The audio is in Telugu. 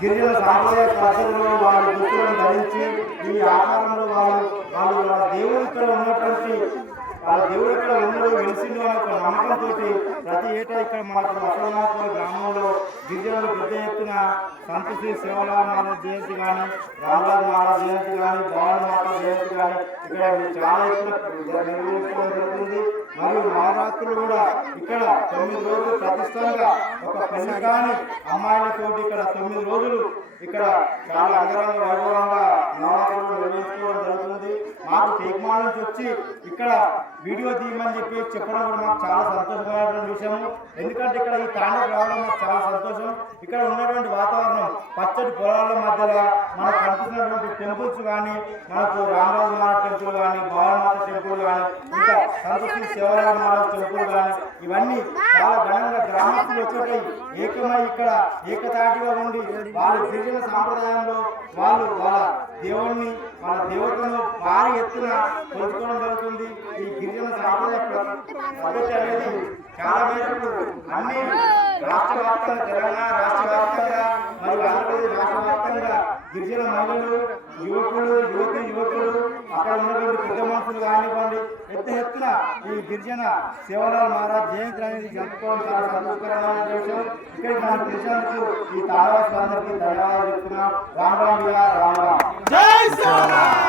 గిరిజన సాంప్రదాయ పద్ధతుల్లో వాళ్ళ దుస్తులను ధరించి ఈ ఆకారంలో వాళ్ళ దేవుడు ఇక్కడ ఉన్నటువంటి వాళ్ళ దేవుడు ఇక్కడ ఉన్నది వెలిసింది అనే ఒక నమ్మకంతో ప్రతి ఏటా ఇక్కడ మనకు వసనాపుర గ్రామంలో గిరిజనులు పెద్ద ఎత్తున సంతశ్రీ శివరామ మహారాజ్ జయంతి కానీ రామరాజు మహారాజ్ జయంతి కానీ భవాని మాత జయంతి కానీ ఇక్కడ చాలా ఎత్తున నిర్వహించడం జరుగుతుంది. మరియు నవరాత్రులు కూడా ఇక్కడ 9 రోజులు ప్రతిష్టంగా ఒక పెళ్లి కాని అమ్మాయిలతోటి ఇక్కడ 9 రోజులు ఇక్కడ చాలా అంగరంగ వైభవంగా నవరాత్రులు నిర్వహించుకోవడం జరుగుతుంది. మాకు టేక్మాల్ నుంచి వచ్చి ఇక్కడ వీడియో తీయమని చెప్పడం కూడా మాకు చాలా సంతోషమైనటువంటి విషయం. ఎందుకంటే ఇక్కడ ఈ తాండూరు రావడం మాకు చాలా సంతోషం. ఇక్కడ ఉన్నటువంటి వాతావరణం పచ్చటి పొలాల మధ్యలో మనకు కనిపిస్తున్నటువంటి టెంపుల్స్ కానీ మనకు రామరాజు మహారాజ్ టెంపుల్ కానీ భవానీమాత టెంపుల్ కానీ ఇంకా సంతశ్రీ శివరామ మహారాజ్ టెంపుల్ కానీ ఇవన్నీ చాలా ఘనంగా గ్రామస్తులు ఒకటై ఏకమై ఇక్కడ ఏకతాటిగా ఉండి వాళ్ళు గిరిజన సాంప్రదాయంలో వాళ్ళు వాళ్ళ దేవుణ్ణి వాళ్ళ దేవతను భారీ ఎత్తున కొలుచుకోవడం జరుగుతుంది. ఈ గిరిజన సాంప్రదాయ పద్ధతి అనేది చాలా మేరకు అన్ని రాష్ట్ర వ్యాప్తంగా తెలంగాణ రాష్ట్ర వ్యాప్తంగా మరియు ఆంధ్రప్రదేశ్ రాష్ట్ర వ్యాప్తంగా గిరిజన మహిళలు యువకులు అక్కడ ఉన్నటువంటి పెద్ద మనుషులు కానివ్వండి పెద్ద ఎత్తున ఈ గిరిజన శివరామ మహారాజ్ జయంతి అనేది జరుపుకోవడం చాలా సంతోషకరమైన విషయం. ఇక్కడికి మనం పిలిచినందుకు ఈ తాళవాసులందరికీ ధన్యవాదాలు చెప్తున్నాం. రామ్ రామ్. జై శ్రీరామ్.